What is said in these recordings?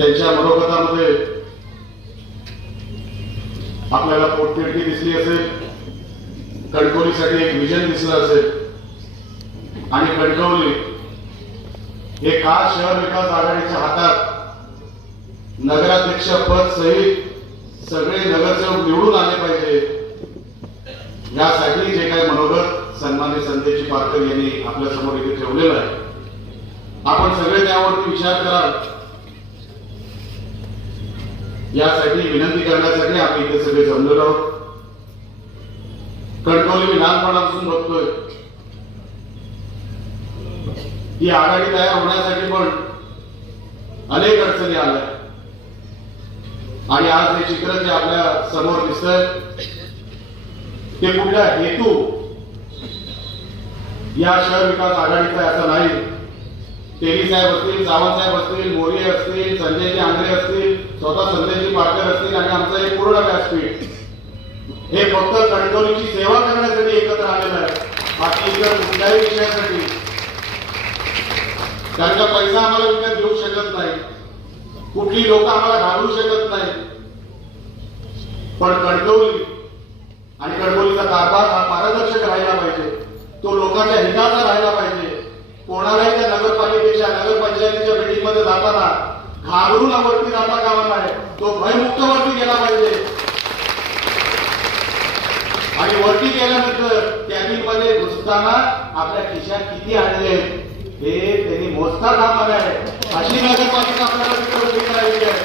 त्यांच्या मनोगतामध्ये आपल्याला पोटतिडकी दिसली असेल कणकवलीसाठी एक विजन दिसलं असेल आणि कणकवली हे का शहर विकास आघाडीच्या हातात नगराध्यक्ष पद सहित सगळे नगरसेवक निवडून आले पाहिजे? यासाठी जे काही मनोगत सन्मान्य संदेशी पारकर यांनी आपल्यासमोर इथे ठेवलेलं आहे. आपण सगळे त्यावरती विचार कराल. यासाठी विनंती करण्यासाठी आम्ही इथे सगळे जमलेलो आहोत. कणकवली मी लहानपणापासून बघतोय. ही आघाडी तयार होण्यासाठी पण अनेक अडचणी आल्या. आणि आज हे चित्र जे आपल्यासमोर दिसतंय ते कुठल्या हेतू या शहर विकास आघाडीचा असं नाही. तेली साहेब असतील सावंत साहेब असतील मोरे असतील संजयजी आंग्रे असतील स्वतः संध्याची पारकर असतील आणि आमचं एक पूर्ण व्यासपीठ हे फक्त कणकवलीची सेवा करण्यासाठी एकत्र आलेलं आहे. बाकी इतर कुठल्याही विषयासाठी. त्यांचा पैसा आम्हाला विकत घेऊ शकत नाही. कुठली लोक आम्हाला घालवू शकत नाही. पण कणकवली आणि कणकवलीचा कारभार हा पारदर्शक राहिला पाहिजे. तो लोकांच्या हिताचा राहिला पाहिजे. कोणालाही त्या नगरपालिकेच्या नगरपंचायतीच्या बिल्डिंगमध्ये जाताना घाबरून वरती जाता कामा नाही तो भयमुक्त वरती गेला पाहिजे. आणि वरती गेल्यानंतर कॅबिनमध्ये घुसताना आपल्या खिशात किती आणले? हे त्यांनी मोजता कामा नाही अशी नगरपालिका आपल्याला तिथे उभी करायची आहे.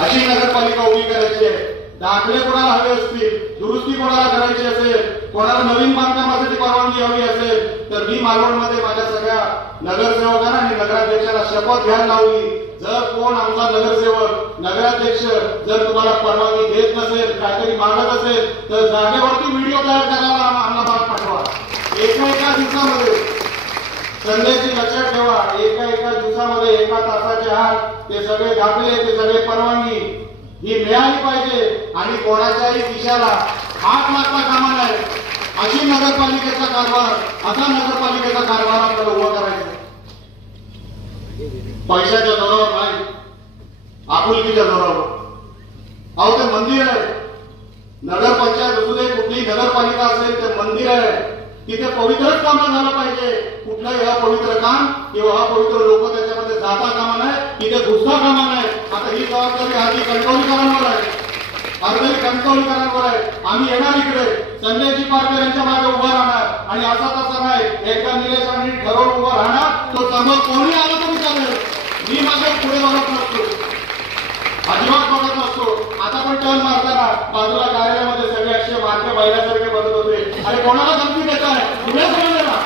अशी नगरपालिका उभी करायची आहे. दाखले कोणाला हवे असतील दुरुस्ती कोणाला करायची असेल कोणाला नवीन बांधकामासाठी परवानगी हवी असेल तर मी मालवणमध्ये माझ्या सगळ्या नगरसेवकांना आणि नगराध्यक्षाला शपथ घ्यायला लावली. जर कोण आमचा नगरसेवक नगराध्यक्ष जर तुम्हाला परवानगी देत नसेल काहीतरी मागत असेल तर जागेवरती व्हिडिओ तयार करायला आम्हाला भाग पाठवा. एका एका दिवसामध्ये. संध्याची लक्षात ठेवा. एका एका दिवसामध्ये एका तासाच्या आत ते सगळे दाखले ते सगळे परवानगी. ही मिळाली पाहिजे आणि कोणाच्याही दिशाला हात लागता कामा नाही अशी नगरपालिकेचा कारभार असा नगरपालिकेचा कारभार आपल्याला उभा करायचा पैशाच्या जोरावर नाही आपुलकीच्या जोरावर अहो ते मंदिर आहे. नगरपंचायत असू दे कुठली नगरपालिका असेल ते मंदिर आहे. तिथे पवित्रच काम झालं पाहिजे. कुठलंही पवित्र काम? किंवा पवित्र लोक त्याच्यामध्ये जाता कामा नाही तिथे घुसता कामा नाही आता ही जबाबदारी आधी कणकवलीकरांवर आहे. अर्धही कणकवलीकरांवर आहे. आम्ही येणार इकडे. संजयजी पाटील यांच्या मागे उभा राहणार. आणि असा तसा नाही. एकदा निलेशांनी आणि ठरवून उभा राहणार तो समोर कोणी आला तरी चालेल. मी माझ्या पुढे बघत नसतो. अजिबात बघत नसतो. आता पण टर्न मारताना बाजूला कार्यालयामध्ये आमच्या बैलासारखे बघत होते. अरे कोणाला धमकी देत आहे पुढे समजलं. ना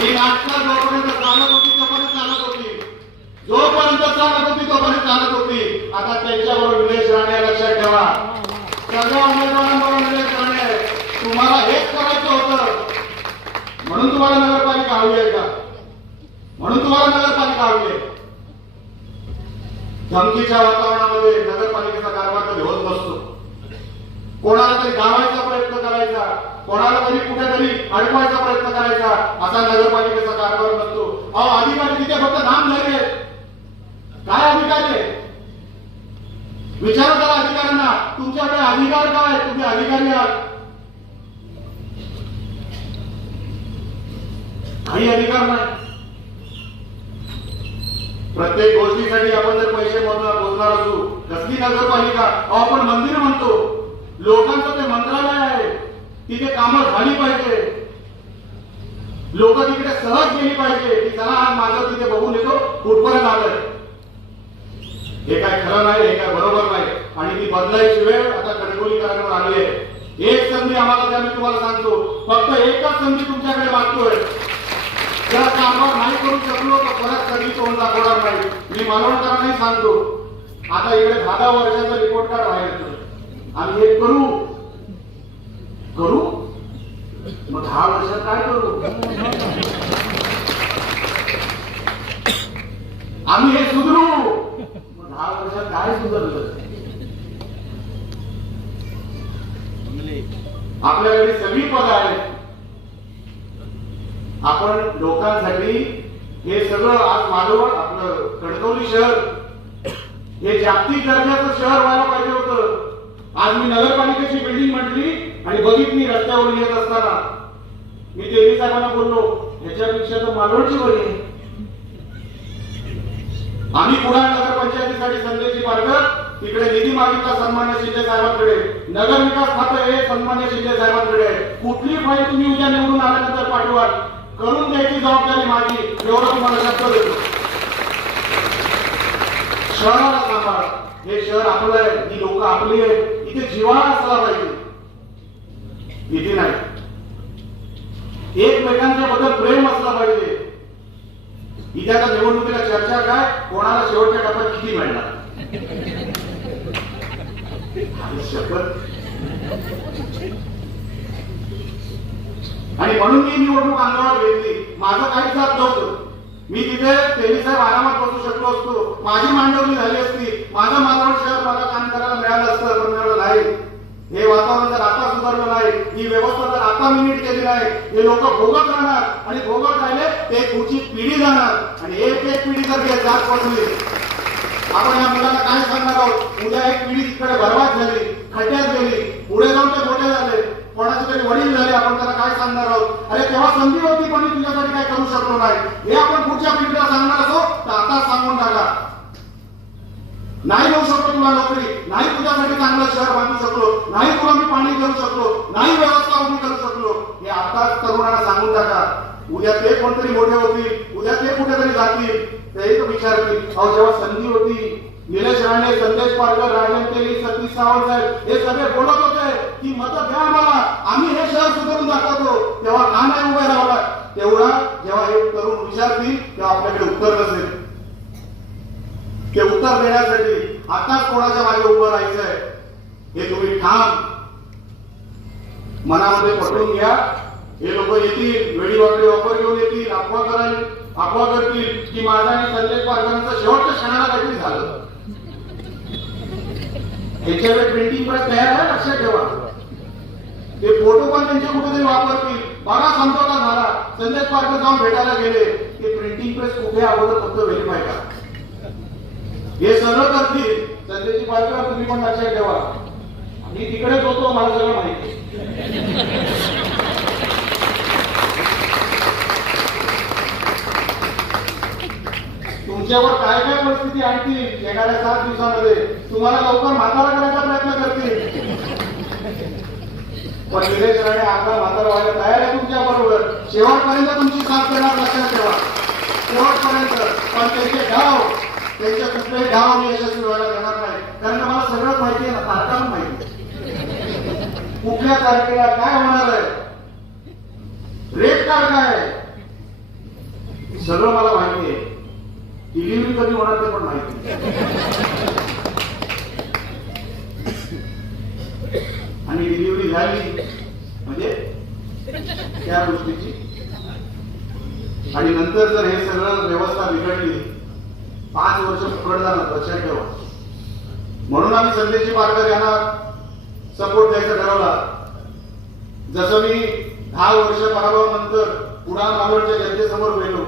ही नाटकं जोपर्यंत चालत होती तोपर्यंत चालत होती. जोपर्यंत चालत होती तोपर्यंत चालत होती. आता त्यांच्यावर निलेश राणे लक्षात ठेवा. सगळ्या उमेदवारांबरोबर निलेश राणे तुम्हाला हेच करायचं होतं. म्हणून तुम्हाला नगरपालिका हवी आहे का? म्हणून तुम्हाला नगरपालिका हवी आहे. धमकीच्या वातावरणामध्ये नगरपालिकेचा कारभार कधी होत बसतो. कोणाला तरी गावायचा प्रयत्न करायचा कोणाला तरी कुठेतरी अडकवायचा प्रयत्न करायचा असा नगरपालिकेचा कारभार नसतो. अहो अधिकारी तिथे फक्त नाम झाले काय अधिकारी विचार करा अधिकाऱ्यांना तुमच्याकडे अधिकार काय तुम्ही अधिकारी आहात. काही अधिकार नाही. प्रत्येक गोष्टीसाठी आपण जर पैसे मोजणार असू कसली नगरपालिका? अहो आपण मंदिर म्हणतो. लोकांचं ते मंत्रालय आहे. तिथे कामं झाली पाहिजे. लोक तिकडे सहज गेली पाहिजे. की चला आज माझं तिथे बघून येतो कुठपर्यंत आलंय. हे काय खरं नाही हे काय बरोबर नाही. आणि ती बदलायची वेळ आता कणगोलीकरांवर आली आहे. एक संधी आम्हाला द्या मी तुम्हाला सांगतो. फक्त एकच संधी तुमच्याकडे मागतोय जर कारभार नाही करू शकलो तर परत कधी तोंड दाखवणार नाही. मी मालवणकरांनाही सांगतो. आता इकडे दहा दहा वर्षाचा रिपोर्ट कार्ड बाहेर आम्ही हे करू. करू? मग दहा वर्षात काय करू? आम्ही हे सुधरू. मग दहा वर्षात काय सुधरलं? आपल्याकडे सगळी पद आहेत. आपण लोकांसाठी हे सगळं आज मालवण आपलं कणकवली शहर हे जागतिक दर्जाचं शहर व्हायला पाहिजे होतं. आज मी नगरपालिकेची बिल्डिंग म्हटली आणि बघितली रस्त्यावर येत असताना. मी देवी साहेबांना बोललो ह्याच्यापेक्षा तर मालवणची बरी आहे. आम्ही पुन्हा नगरपंचायतीसाठी संजयजी पारकर तिकडे निधी मागितला सन्मान्य शिंदे साहेबांकडे. नगर विकास खातं हे सन्मान्य शिंदे साहेबांकडे कुठली फाईल तुम्ही उद्या निवडून आल्यानंतर पाठवाल? करून द्यायची जबाबदारी माझी. एवढं तुम्हाला शब्द देतो. शहराला सांभाळ. हे शहर आपलं आहे. ही लोक आपली आहेत. इथे जिव्हाळा असला पाहिजे इथे नाही. एकमेकांच्या बद्दल प्रेम असला पाहिजे. इथे आता निवडणुकीला चर्चा काय? कोणाला शेवटच्या टप्प्यात किती मिळणार? आणि म्हणून मी निवडणूक अंगावर घेतली. माझं काहीच जात नव्हतं. मी तिथे तेवीस साहेब आरामात बसू शकलो असतो. माझी मांडवली झाली असती. माझं मालवण शहर मला काम करायला मिळालं असतं. नाही. हे वातावरण जर आता सुधारलं नाही ही व्यवस्था जर आता मी नीट केली नाही हे लोक भोगत राहणार आणि भोगत राहिले ते पुढची पिढी जाणार. आणि एक एक पिढी जर जात पडली आपण या मुलांना काय सांगणार आहोत? उद्या एक पिढी तिकडे बरबाद झाली खड्ड्यात गेली पुढे जाऊन ते मोठे झाले कोणाचे तरी वडील झाले आपण त्याला काय सांगणार आहोत? अरे तेव्हा संधी होती पण तुझ्यासाठी काय करू शकलो नाही. हे आपण पुढच्या पिढीला सांगणार असो तर आता सांगून टाका नाही देऊ शकलो तुला नोकरी नाही तुझ्यासाठी चांगलं शहर बांधू शकलो नाही तुला मी पाणी देऊ शकलो नाही व्यवस्था उभी करू शकलो. हे आताच तरुणांना सांगून टाका. उद्या ते कोणतरी मोठे होतील उद्या ते कुठेतरी जातील ते एक विचारतील अहो जेव्हा संधी होती निलेश राणे संदेश पारकर राजन तेली सतीश सावंत साहेब हे सगळे बोलत होते की मत द्या आम्हाला आम्ही हे शहर सुधारून दाखवतो. तेव्हा का नाही उभे राहिला? तेवढा जेव्हा हे तरुण विचारतील तेव्हा आपल्याकडे उत्तर नसेल. ते उत्तर देण्यासाठी आताच कोणाच्या मागे उभं राहायचंय हे तुम्ही ठाम मनामध्ये पटवून घ्या. हे लोक येतील वेळी ऑफर वापर घेऊन येतील अफवा कराल अफवा करतील की माझा आणि संदेश पारकरांचा शेवटच्या क्षणाला काहीतरी झालं. त्यांच्याकडे प्रिंटिंग प्रेस तयार आहे लक्षात ठेवा. ते फोटो पण त्यांचे कुठेतरी वापरतील. बाबा समजवता झाला संदेश पारकर जाऊन भेटायला गेले. ते प्रिंटिंग प्रेस कुठे अगोदर फक्त व्हेरीफाय करा. हे सगळं करतील संदेशी बाजूला तुम्ही पण लक्षात ठेवा. मी तिकडेच होतो मला सगळं माहिती तुमच्यावर काय काय परिस्थिती आणतील येणाऱ्या सात दिवसामध्ये? तुम्हाला लवकर म्हातारा करायचा प्रयत्न करतील. पण निलेश राणे आपला म्हातारा व्हायला तयार आहे तुमच्या बरोबर. शेवटपर्यंत तुमची साथ देणार लक्षात ठेवा. शेवटपर्यंत. पण त्यांचे गाव त्यांचे कुठलेही डाव मी यशस्वी व्हायला देणार नाही. कारण मला सगळं माहिती आहे ना तारखा माहिती कुठल्या तारखेला काय होणार आहे? रेट कार्ड काय सगळं मला माहिती आहे. डिलिव्हरी कधी होणार ते पण माहिती आणि डिलिव्हरी झाली म्हणजे त्या गोष्टीची. आणि नंतर जर हे सगळं व्यवस्था बिघडली पाच वर्ष फुकट जाणार लक्षात ठेवा म्हणून आम्ही संदेशी पारकर यांना सपोर्ट द्यायचा ठरवला. जसं मी दहा वर्ष पराभवानंतर पुन्हा मालवणच्या जनतेसमोर गेलो.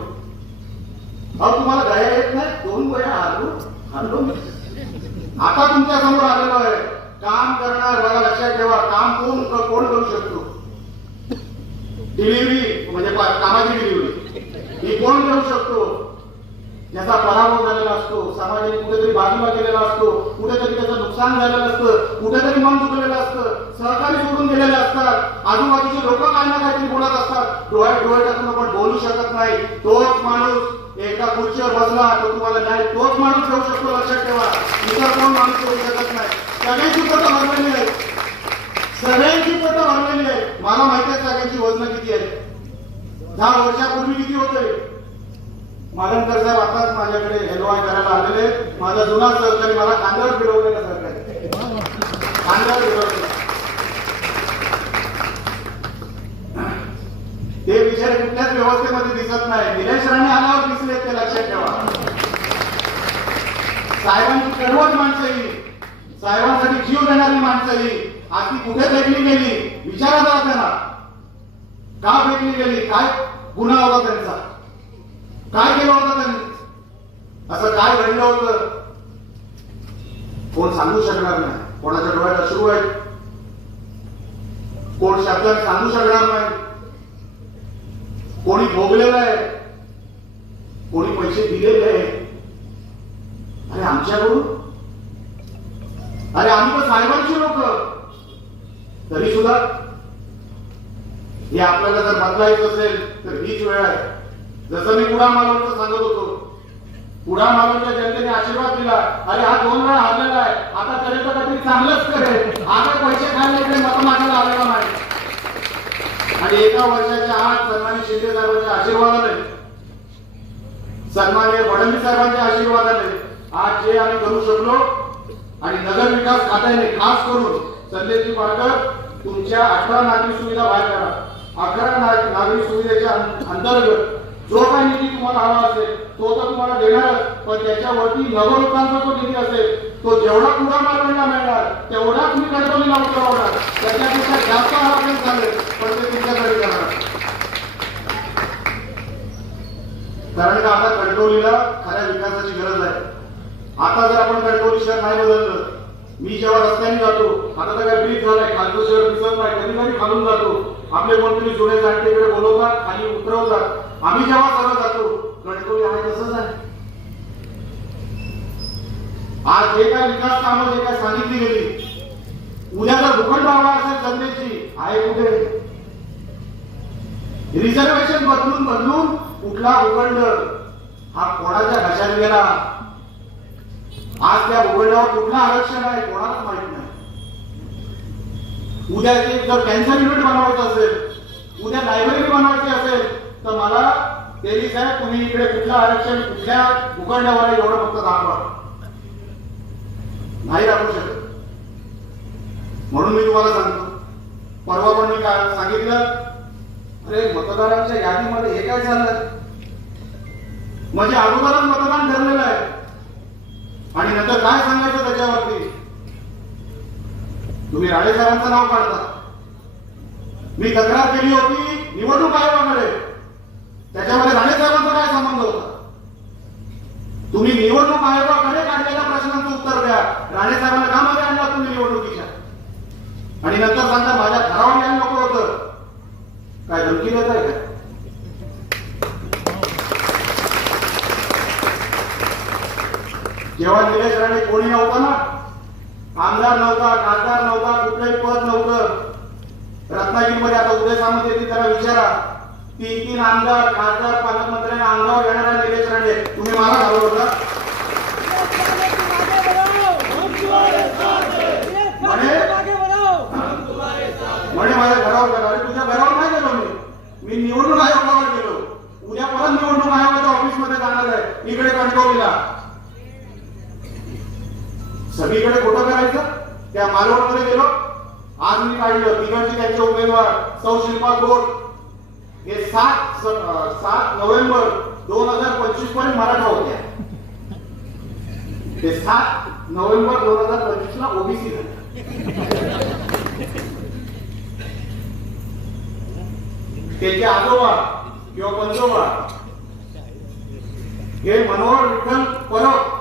अहो तुम्हाला दया येत नाही? दोन वेळा हरलो? हरलो आता तुमच्यासमोर आलेलो आहे. काम करणार बघा लक्षात ठेवा. काम कोण कोण करू शकतो? डिलिव्हरी म्हणजे कामाची डिलिव्हरी ही कोण करू शकतो? याचा पराभव झालेला असतो समाजाने कुठेतरी बाजूला केलेला असतो कुठेतरी त्याचं नुकसान झालेलं असतं कुठेतरी मन दुखलेलं असतं सहकारी सोडून गेलेले असतात आजूबाजूचे लोक काय ना काहीतरी बोलत असतात डोळ्यात डोळे टाकून आपण बोलू शकत नाही. तोच माणूस एका खुर्चीवर बसला तर तुम्हाला न्याय तोच माणूस ठेवू शकतो लक्षात ठेवा. इतर कोण माणूस ठेवू शकत नाही. सगळ्यांची पोटं भरलेली आहेत. सगळ्यांची पोटं भरलेली आहेत. मला माहिती आहे सगळ्यांची वजन किती आहे दहा वर्षापूर्वी किती होते? मालनकर साहेब आताच माझ्याकडे एलवाय करायला आलेले माझ्या माझा जुना सहकारी मला खांद्यावर फिरवलेला सरकारी. खांद्यावर फिरवलेला ते विचार कुठल्याच व्यवस्थेमध्ये दिसत नाही. निलेश राणे आल्यावर दिसले ते लक्षात ठेवा. साहेबांची कडवट माणसं ही. साहेबांसाठी जीव देणारी माणसं ही. आज ती कुठे फेकली गेली? विचारा जरा त्यांना. का फेकली गेली? काय गुन्हा होता त्यांचा? काय केलं होतं त्यांनी? असं काय घडलं होतं? कोण सांगू शकणार नाही. कोणाच्या डोळ्यात अश्रू आहेत कोण शब्दात सांगू शकणार नाही? कोणी भोगलेलं आहे? कोणी पैसे दिलेले आहे? अरे आमच्याकडून? अरे आम्ही तर साहेबांची लोक. तरी सुद्धा हे आपल्याला जर बदलायचं असेल तर हीच वेळ आहे. जसं मी कुडा मालवणचं सांगत होतो. कुडा मालवणच्या जनतेने आशीर्वाद दिला. अरे हा दोन वेळा हरलेला आहे. आता तरी तर काहीतरी चांगलंच करेल. आता पैसे खायला इकडे मत मागायला आलेला नाही. आणि एका वर्षाच्या आत सन्मानी शिंदे साहेबांच्या आशीर्वादाने सन्मान्य फडणवीस साहेबांच्या आशीर्वादाने आज जे आम्ही करू शकलो आणि नगर विकास खात्याने खास करून संदेशजी पाटकर तुमच्या अठरा नागरिक सुविधा बाहेर करा. अकरा नागरी नागरिक सुविधेच्या अंतर्गत जो काही निधी तुम्हाला हवा असेल तो तर तुम्हाला देणारच पण त्याच्यावरती नवरोत्थानचा जो निधी असेल तो जेवढा पुढा मालवणला मिळणार तेवढा तुम्ही कणकवलीला उतरवणार त्याच्यापेक्षा जास्त आरक्षण झाले पण ते तुमच्याकडे जाणार. कारण का आता कणकवलीला खऱ्या विकासाची गरज आहे. आता जर आपण कणकवली शहर नाही बदललं मी जेव्हा रस्त्याने जातो आता तर काय ब्रिज झालाय खालचं शहर दिसत नाही कधी कधी खालून जातो. आपले मंत्री जुने जाणतेकडे बोलवतात खाली उतरवतात. आम्ही जेव्हा सरळ जातो गणपती आहे तसंच आहे आज जे काय विकास कामं जे काय सांगितली गेली उद्या जर भूखंड हवा असेल जनतेची आहे कुठे? रिझर्वेशन बदलून बदलून कुठला भूखंड हा कोणाच्या घशात गेला? आज त्या भूखंडावर कुठलं आरक्षण आहे कोणालाच माहीत नाही. उद्या ते जर कॅन्सर युनिट बनवायचं असेल उद्या लायब्ररी बनवायची असेल तर मला तेली साहेब तुम्ही इकडे कुठलं आरक्षण कुठल्या भूखंडावर आहे एवढं फक्त दाखवा. नाही दाखवू शकत. म्हणून मी तुम्हाला सांगतो. परवा पण मी काय सांगितलं? अरे मतदारांच्या यादीमध्ये हे काय झालं? म्हणजे अगोदरच मतदान ठरलेलं आहे. आणि नंतर काय सांगायचं त्याच्यावरती? तुम्ही राणे साहेबांचं नाव काढता. मी तक्रार केली होती निवडणूक आयोगाकडे. त्याच्यामध्ये राणे साहेबांचा काय संबंध होता? तुम्ही निवडणूक आयोगाकडे काढलेला प्रश्नांचं उत्तर द्या राणे साहेबांना का मध्ये आणला तुम्ही निवडणुकीच्या आणि नंतर सांगा माझ्या घरावर यायला नको होतं काय धमकी देत आहे का जेव्हा निलेश राणे कोणी नव्हता ना आमदार नव्हता खासदार नव्हता कुठलंही पद नव्हतं रत्नागिरीमध्ये आता उदय सामंत येते त्याला विचारा तीन तीन आमदार खासदार पालकमंत्र्यांना अंगावर येणारा निलेश राणे तुम्ही मला घालवलं होता म्हणे म्हणे माझ्या घरावर गेला अरे तुझ्या घरावर नाही गेलो मी मी निवडणूक आयोगावर गेलो उद्या परत निवडणूक आयोगाच्या ऑफिसमध्ये जाणार आहे इकडे कणकवलीला सगळीकडे खोटं करायचं त्या मालवणमध्ये गेलो आज मी काढलं तिकडचे त्यांचे उमेदवार सौ शिल्पा घोट हे सात स- अं, सात नोव्हेंबर दोन हजार पंचवीसपर्यंत मराठा होत्या ते सात नोव्हेंबर दोन हजार पंचवीस ला ओबीसी झाले. त्याचे आजोबा किंवा पंजोबा हे मनोहर विठ्ठल परब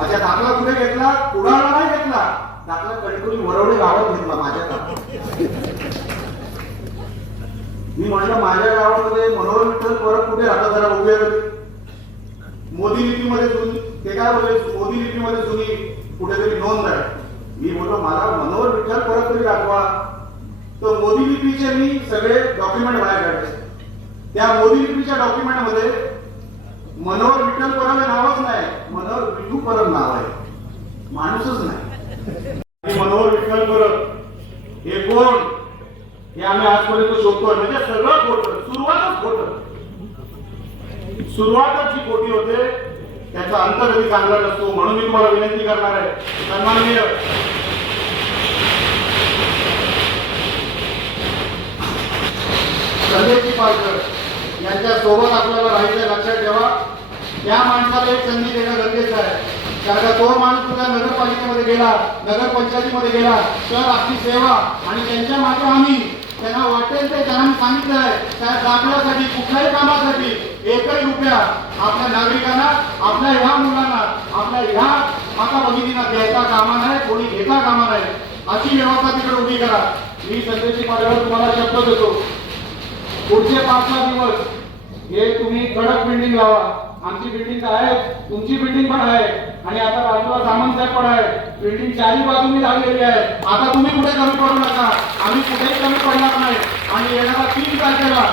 अच्छा दाखला कुठे घेतला? कुडाळला नाही घेतला. दाखला कणकुली वरवडे गावात घेतला माझ्या गावात मी म्हटलं माझ्या गावामध्ये मनोहर विठ्ठल परब कुठे? राहता जरा उभे मोदी लिपीमध्ये तुम्ही ते काय बोलले? मोदी लिपीमध्ये तुम्ही कुठेतरी नोंद आहे. मी बोललो मला मनोहर विठ्ठल परत तरी दाखवा. तर मोदी लिपीचे मी सगळे डॉक्युमेंट बाहेर काढले. त्या मोदी लिपीच्या डॉक्युमेंटमध्ये मनोहर विठ्ठल परब हे नावच नाही मनोहर विठू परब नाव आहे. माणूसच नाही. मनोहर विठ्ठल परब हे कोण? हे आम्ही आजपर्यंत शोधतोय म्हणजे सगळं खोट सुरुवातच खोट. सुरुवातच जी खोटी होते. त्याचा अंत कधी चांगला नसतो म्हणून मी तुम्हाला विनंती करणार आहे. सन्माननीय. संदेशजी पालकर यांच्या सोबत आपल्याला राहायचं लक्षात ठेवा. त्या माणसाला एक संधी देणं गरजेचं आहे. कारण का तो माणूस तुझ्या नगरपालिकेमध्ये गेला नगरपंचायतीमध्ये गेला तर आपली सेवा आणि त्यांच्या मागे आम्ही त्यांना वाटेल ते त्यांना सांगितलं आहे त्या दाखल्यासाठी कुठल्याही कामासाठी एकही रुपया आपल्या नागरिकांना आपल्या ह्या मुलांना आपल्या ह्या माता भगिनींना द्यायचा कामा नाही कोणी घेता कामा नाही. अशी व्यवस्था तिकडे उभी करा. मी संदेशी माझ्यावर तुम्हाला शब्द देतो. पुढचे पाच सहा दिवस हे तुम्ही कडक बिल्डिंग लावा. आमची बिल्डिंग आहे तुमची बिल्डिंग पण आहे. आणि आता बाजूला सामंत साहेब पण आहे बिल्डिंग चारही बाजूनी लागलेली आहे. आता तुम्ही कुठे कमी पडू नका. आम्ही कुठेही कमी पडणार नाही. आणि येणारा तीन तारखेला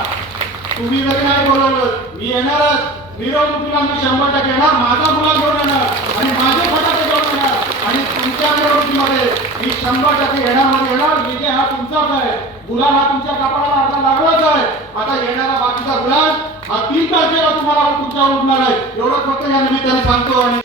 तुम्ही जरी नाही बोलवलं मी येणारच. मिरवणुकीला मी शंभर टक्के येणार. माझा मुला घेऊन येणार. आणि माझे फटाके घेऊन येणार. आणि तुमच्या मिरवणुकीमध्ये मी शंभर टक्के येणार. म्हणजे येणार. विजय हा तुमचाच आहे. गुलाब हा तुमच्या कपाळाला आता लागलाच आहे. आता येणारा बाकीचा गुलाब हा तीन तारखेला तुम्हाला तुमच्या उडणार आहे. एवढंच फक्त या निमित्ताने सांगतो आणि